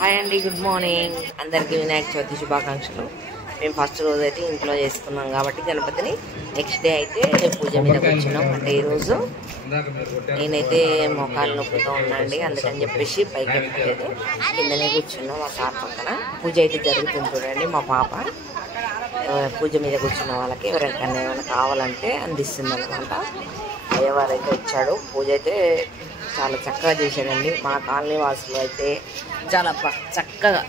Hi అండి, good morning. అందరికీ వినాయక చవితి శుభాకాంక్షలు. మేము ఫస్ట్ రోజు అయితే ఇంట్లో చేసుకున్నాం కాబట్టి గణపతిని, నెక్స్ట్ డే అయితే పూజ మీద కూర్చున్నాం. అంటే ఈరోజు నేనైతే మోకాలు నొప్పుతో ఉన్నాండి, అందుకని చెప్పేసి పైకి ఎక్కలేదు, కిందనే కూర్చున్నాం. మా సార్ పక్కన పూజ అయితే జరుగుతుంది చూడండి. మా పాప పూజ మీద కూర్చున్న వాళ్ళకి ఎవరికైనా ఏమైనా కావాలంటే అందిస్తుంది అనమాట. అయ్యవారు అయితే వచ్చాడు, పూజ అయితే చాలా చక్కగా చేశాడండి. మా కాలనీ వాసులు అయితే చాలా చక్కగా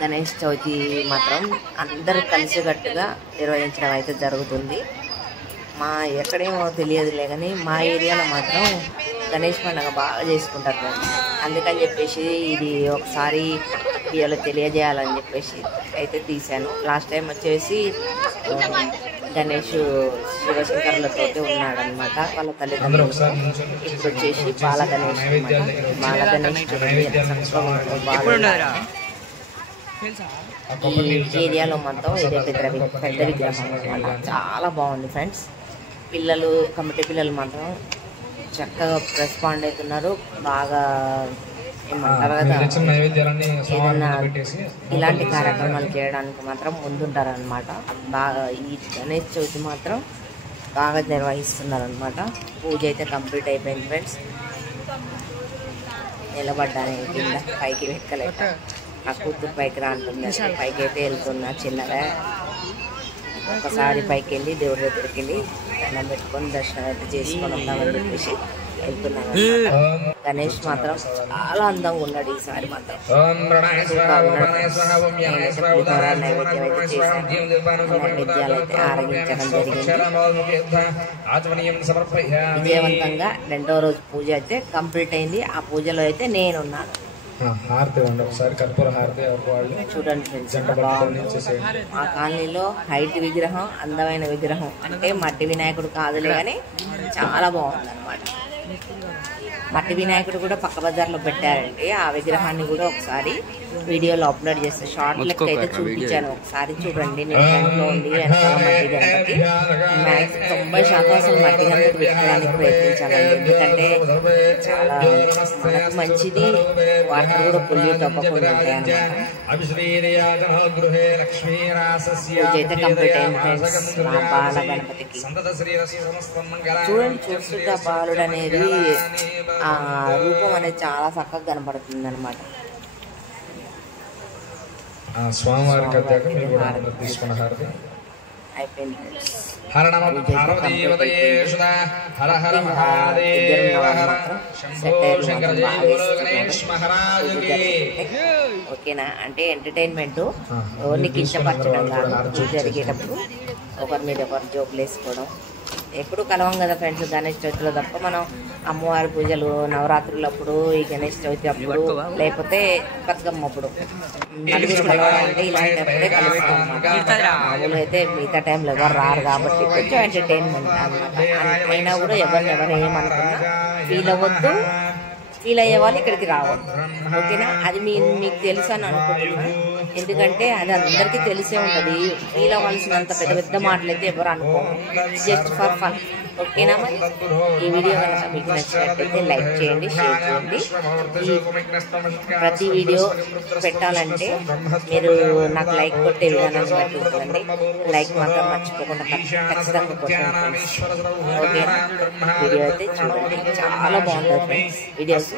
గణేష్ చవితి మాత్రం అందరూ కలిసికట్టుగా నిర్వహించడం అయితే జరుగుతుంది. మా ఎక్కడేమో తెలియదులే కానీ మా ఏరియాలో మాత్రం గణేష్ పండుగ బాగా చేసుకుంటారు. అందుకని చెప్పేసి ఇది ఒకసారి వీళ్ళు తెలియజేయాలని చెప్పేసి అయితే తీశాను. లాస్ట్ టైం వచ్చేసి గణేష్ శివశంకర్లతో ఉన్నాడనమాట వాళ్ళ తల్లిదండ్రులు. ఇప్పుడు వచ్చేసి బాల గణేష్ ఈ ఏరియాలో మొత్తం ఇదే పెద్ద విగ్రహం అనమాట. చాలా బాగుంది ఫ్రెండ్స్. పిల్లలు కమిటీ పిల్లలు మాత్రం చక్కగా రెస్పాండ్ అవుతున్నారు. బాగా ఏమంటారు కదా, ఏదన్నా ఇలాంటి కార్యక్రమాలు చేయడానికి మాత్రం ముందుంటారనమాట. బాగా ఈ గణేష్ చవితి మాత్రం బాగా నిర్వహిస్తున్నారనమాట. పూజ అయితే కంప్లీట్ అయిపోయింది ఫ్రెండ్స్. నిలబడ్డాను కింద, పైకి ఎక్కలేక. నా కూతురు పైకి రాంటుంది, పైకి అయితే వెళ్తున్నా చిన్నగా. ఒకసారి పైకి వెళ్ళి దేవుడి దగ్గరికి వెళ్ళి దండం పెట్టుకొని దర్శనం అయితే చేసుకొని వద్దామని చెప్పేసి వెళ్తున్నాను. గణేష్ మాత్రం చాలా అందంగా ఉన్నాడు ఈసారి మాత్రం. నైవేద్యాలు అయితే ఆరగించడం జరిగింది. విజయవంతంగా రెండో రోజు పూజ అయితే కంప్లీట్ అయింది. ఆ పూజలో అయితే నేనున్నాను. చూడండి ఫ్రెండ్స్, ఆ కాలనీలో హైట్ విగ్రహం, అందమైన విగ్రహం. అంటే మట్టి వినాయకుడు కాదులే కానీ చాలా బాగుంది అనమాట. మట్టి వినాయకుడు కూడా పక్క బజార్లో పెట్టారండి. ఆ విగ్రహాన్ని కూడా ఒకసారి వీడియోలో అప్లోడ్ చేస్తే షార్ట్ లెక్క అయితే చూపించాను, ఒకసారి చూడండి. నేను టైంలో ఉంది వెనకాల మట్టి గణపతి. మ్యాక్స్ 90% అసలు మట్టి గణపతి పెట్టడానికి ప్రయత్నించాలండి, ఎందుకంటే చాలా మనకు మంచిది. వాటర్ కూడా పుల్లి తప్పకుండా ఉంటాయి అన్నమాట. పూజ అయితే కంప్లీట్ అయింది ఫ్రెండ్స్. మా బాల గణపతికి చూడండి, చూస్తుంటే ఆ బాలుడు అనేది ఆ రూపం అనేది చాలా చక్కగా కనపడుతుంది అనమాట. ఓకేనా, అంటే ఎంటర్టైన్మెంట్ ఎవరిని కించపరచడం కాదు. పూజ జరిగేటప్పుడు ఒకరి మీద ఒకరు జోకులు వేసుకోవడం. ఎప్పుడు కలవం కదా ఫ్రెండ్స్ గణేష్ చవితిలో తప్ప. మనం అమ్మవారి పూజలు నవరాత్రులప్పుడు, ఈ గణేష్ చవితి అప్పుడు, లేకపోతే బతుకమ్మ అప్పుడు నలుగురు కలవడం అంటే ఇలాంటప్పుడే కలుస్తాం అన్నమాట. మామూలు అయితే మిగతా టైంలో ఎవరు రారు కాబట్టి కొంచెం ఎంటర్టైన్మెంట్ అనమాట. అయినా కూడా ఎవరు ఏమనుకున్నా ఫీల్ అవ్వద్దు, ఫీల్ అయ్యే వాళ్ళు ఇక్కడికి రావద్దు. ఓకేనా, అది మీకు తెలుసు అని అనుకుంటున్నా. ఎందుకంటే అది అందరికీ తెలిసే ఉంటుంది. ఫీల్ అవ్వాల్సినంత పెద్ద పెద్ద మాటలు అయితే ఎవరు అనుకోము, జస్ట్ ఫర్ ఫన్. ఓకేనా, మరి ఈ వీడియో కనుక మీకు నచ్చినట్టయితే లైక్ చేయండి, షేర్ చేయండి. ప్రతి వీడియో పెట్టాలంటే మీరు నాకు లైక్ కొట్టే విధానాన్ని బట్టి ఉంటుందండి. లైక్ మాత్రం మర్చిపోకుండా ఖచ్చితంగా కొట్టండి. ఓకేనా, వీడియో అయితే చూడండి, చాలా బాగుంటుంది ఫ్రెండ్స్ వీడియోస్.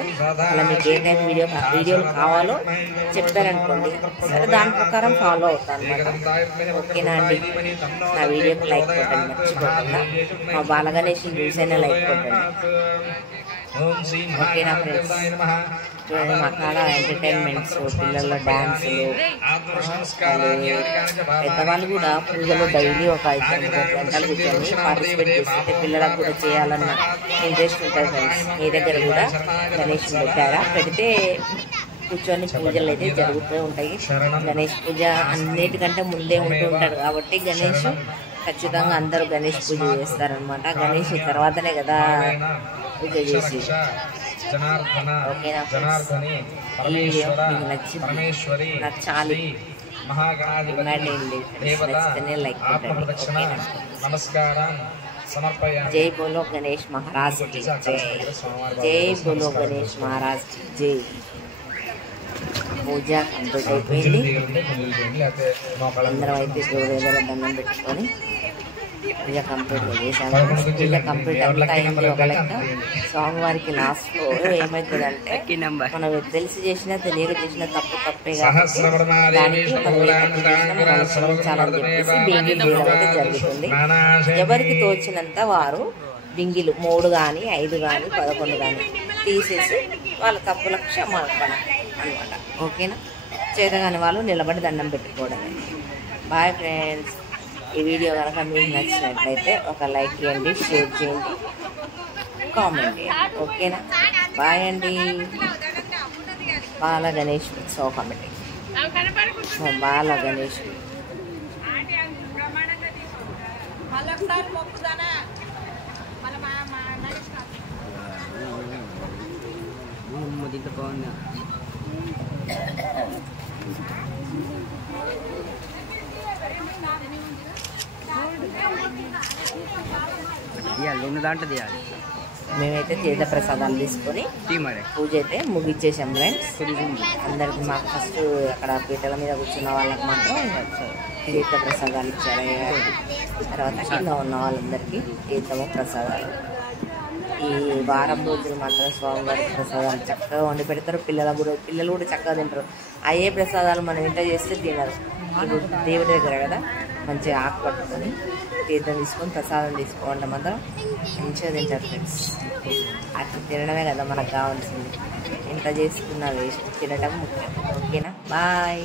అలా మీకు ఏ టైప్ వీడియోలు కావాలో చెప్పారనుకోండి, సరే దాని ప్రకారం ఫాలో అవుతాను అనమాట. ఓకేనా అండి, నా వీడియోకి లైక్ కొట్టండి మర్చిపోకుండా. మా బాల గణేష్ చూసైనా లైక్ కొట్టండి. ఓకేనా ఫ్రెండ్స్, చూడండి మా కాడ ఎంటర్టైన్మెంట్స్, పిల్లల డాన్సులు, పెద్దవాళ్ళు కూడా పూజలో డైలీ ఒక 5 గంటలు కూర్చొని పార్టిసిపేట్ చేస్తుంటే పిల్లలకు కూడా చేయాలన్న ఇంట్రెస్ట్ ఉంటుంది ఫ్రెండ్స్. మీ దగ్గర కూడా గణేష్ పెట్టారా? పెడితే కూర్చొని పూజలు అయితే జరుగుతూ ఉంటాయి. గణేష్ పూజ అన్నిటికంటే ముందే ఉంటూ ఉంటాడు కాబట్టి గణేష్ ఖచ్చితంగా అందరూ గణేష్ పూజ చేస్తారనమాట. గణేష్ తర్వాతనే కదా పూజ చేసి. ఓకేనా ఫ్రెండ్స్, ఈ వీడియో మీకు నచ్చాలి, నచ్చితేనే లైక్ కొట్టండి. जय बोलो गणेश महाराज की जय। जय बोलो गणेश महाराज की जय। పూజ కంప్లీట్ అయిపోయింది. అందరం అయితే దేవుడి దండం పెట్టుకొని పూజ కంప్లీట్ చేసాము. పూజ కంప్లీట్ అంతా అయింది ఒక లెక్క. స్వామివారికి లాస్ట్లో ఏమవుతుందంటే మనం తెలిసి చేసినా తెలియక చేసిన తప్పే కాబట్టి దానికి మనం క్షమించాలని చెప్పేసి బింగిలు చేయడం అయితే జరుగుతుంది. ఎవరికి తోచినంత వారు బింగిలు 3 కానీ 5 కానీ 11 కానీ తీసేసి వాళ్ళ తప్పులకు క్షమాపణ అనమాట. ఓకేనా? చేతగాని వాళ్ళు నిలబడి దండం పెట్టుకోవడమే. Bye friends. ఈ వీడియో కనుక మీకు నచ్చినట్లయితే ఒక లైక్ చేయండి, షేర్ చేయండి, కామెంట్ చేయండి. ఓకేనా? బాయ్ అండి. బాల గణేష్ ఉత్సవ కమిటీ, బాల గణేష్ దీంట్లో బాగుంది. దాంట్లో తీయాలి. మేమైతే తీర్థ ప్రసాదాలు తీసుకొని పూజ అయితే ముగిచ్చేసాం ఫ్రెండ్స్. అందరికి మాకు ఫస్ట్ అక్కడ పీటల మీద కూర్చున్న వాళ్ళకి మాత్రం తీర్థ ప్రసాదాలు ఇచ్చారు. తర్వాత కింద ఉన్న వాళ్ళందరికీ తీర్థము ప్రసాదాలు. ఈ వారం రోజులు మాత్రం స్వామివారికి ప్రసాదాలు చక్కగా వండి పెడతారు. పిల్లలు కూడా చక్కగా తింటారు. అయ్యే ప్రసాదాలు మనం ఇంట చేస్తే తినరు. ఇప్పుడు దేవుడి దగ్గర కదా మంచిగా ఆకు పట్టుకొని తీర్థం తీసుకొని ప్రసాదం తీసుకోవడం మాత్రం మంచిగా తింటారు ఫ్రెండ్స్. అట్లా తినడమే కదా మనకు కావాల్సింది. ఇంత చేసుకున్న వేస్ట్, తినడం ముఖ్యం. ఓకేనా? బాయ్.